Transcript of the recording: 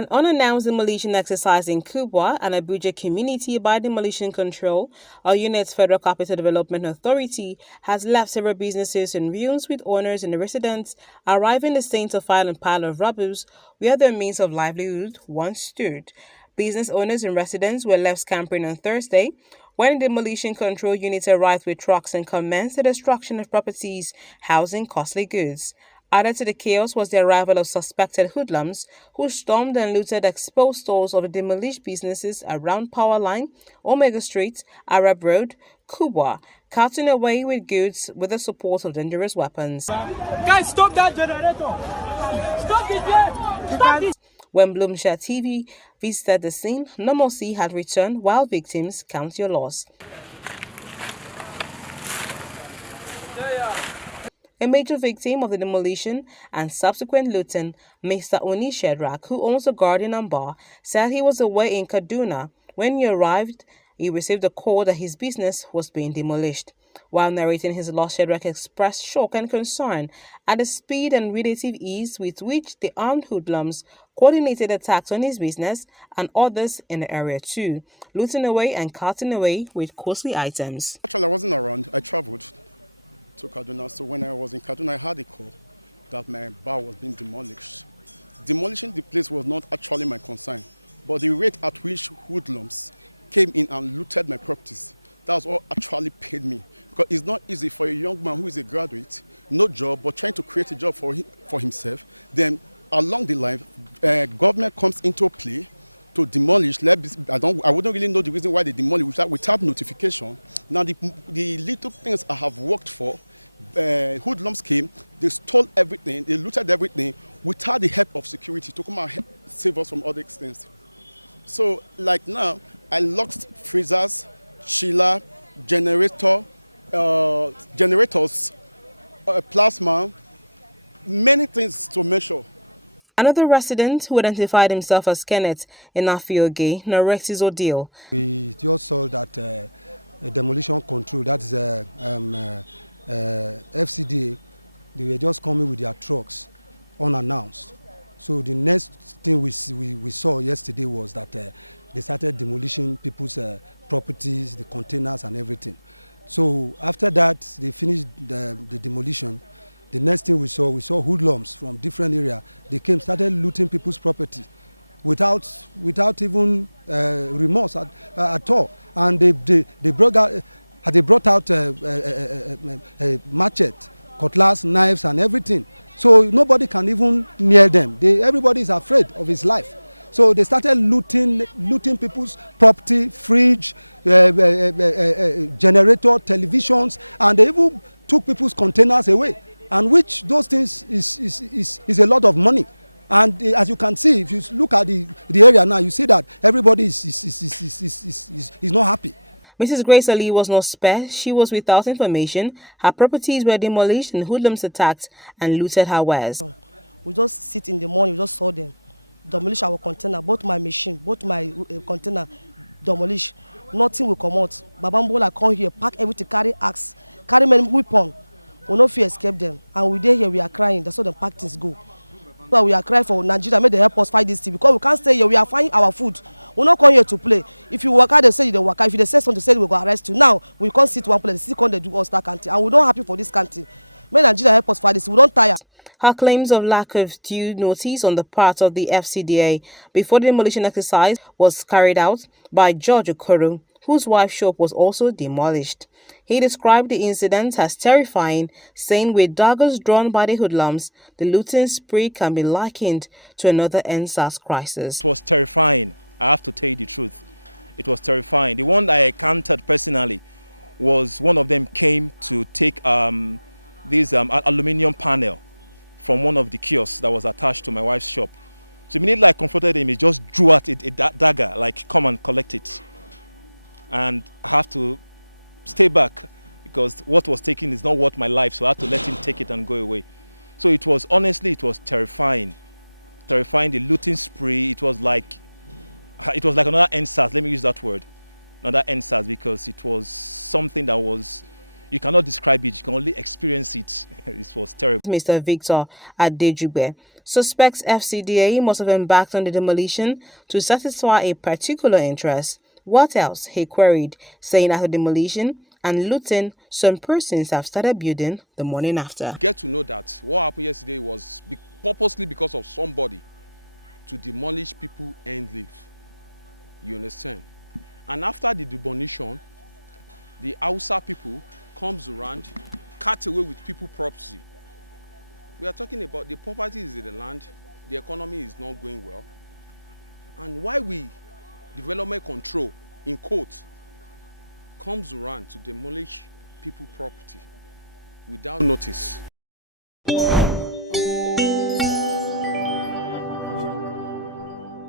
An unannounced demolition exercise in Kubwa and Abuja community by Demolition Control, or UNIT's Federal Capital Development Authority, has left several businesses in ruins with owners and residents arriving the scene to find a pile of rubble where their means of livelihood once stood. Business owners and residents were left scampering on Thursday when the Demolition Control Unit arrived with trucks and commenced the destruction of properties housing costly goods. Added to the chaos was the arrival of suspected hoodlums who stormed and looted exposed stores of the demolished businesses around Powerline, Omega Street, Arab Road, Kubwa, carting away with goods with the support of dangerous weapons. Guys, stop that generator! Stop it there! Stop it! When Bloomshire TV visited the scene, normalcy had returned while victims count your loss. A major victim of the demolition and subsequent looting, Mr. Oni Shedrack, who owns a garden and bar, said he was away in Kaduna. When he arrived, he received a call that his business was being demolished. While narrating his loss, Shedrack expressed shock and concern at the speed and relative ease with which the armed hoodlums coordinated attacks on his business and others in the area too, looting away and carting away with costly items. Actually, I wasn't around. I traveled to Kaduna. So when I was in Kaduna, I had a call that my bar was being demolished. Demolishing the place was not actually my concern, but the rate at which hoodlums came in and looted my properties, that's what actually paid me. Because it's not easy for a young man who is a graduate, no job, but trying to create a job for himself. Then along the line, government comes into play to demolish. I wouldn't really know the reason why they demolish without notification. Now the little things I have worked for, hoodlums came, they stole everything, they looted everything without the help of security to come and help save us from other extents. So like now, I lost freezers, chiller, generators, plasma, many things to measure. Another resident who identified himself as Kenneth Enafioge narrates his ordeal. We just saw that a demolition control, that is FCDA, they were just coming with their trucks unannounced. So the next thing we saw yesterday was that they started demolishing people's properties, the containers and everything. So after that, they finished the demolition. The next thing we saw hoodlums from different areas. They came, started looting people's property without even remorse at all. And they brought out machete, cutlass, knives and everything. So nobody can even near them. Everybody is afraid of his life. So they started looting people's property, fridge, generator, televisions, and they even took people's containers away. And which those things is a lot of money. And as you can see, if you look at the area now, you see that everybody is not happy. Mrs. Grace Ali was not spared. She was without information. Her properties were demolished and hoodlums attacked and looted her wares. We just sit in the morning, we just saw them demolish our container, both my machine, both my container demolish. Nothing will come out. Babambola come here, pack everything, carry axe, carry many weapons. We no fear escape them. And we dey here, we are crying. That's how the pack things go. But we are crying for Nigeria, may they help us fight this thing because we can't stay here. We are finding our food. We not come here to play. If you work out, they say you don't work out. If they say something, they say we go arrest you. Now we can't sit one place. They still come they do us that country, and we don't happy for this country. May Nigeria help us fight this. We don't tire. Her claims of lack of due notice on the part of the FCDA before the demolition exercise was carried out by George Okoro, whose wife's shop was also demolished. He described the incident as terrifying, saying with daggers drawn by the hoodlums, the looting spree can be likened to another NSAS crisis. It was terrifying. I have to tell you the truth. It was terrifying. The one that I encountered personally was one of them came to take this aluminium panel from one of the kiosks that was attached to my wife's shop. So immediately I confronted him, he just drew out a dagger, like, come and collect it. And I have to stay back because what was taken is not worth my life, so I had to let him take it and go away. So it was, honestly, it was terrifying. Terrifying, the looting spree, it was like another NSAS, let me use that word. Another NSAS, because it was something that was, You cannot describe it, you can only experience it. It was terrible. Mr. Victor Adejugbe suspects FCDA must have embarked on the demolition to satisfy a particular interest. What else? He queried, saying after demolition and looting, some persons have started building the morning after. Get to know that what happened yesterday was purposely because of somebody to demolish people and leave. You understand? And after the demolition, the Hausa people comes around, cut away with people property. We are talking about the property is in the land, the economy is not going well. And why we development control in court comes around to demolish people property without notice.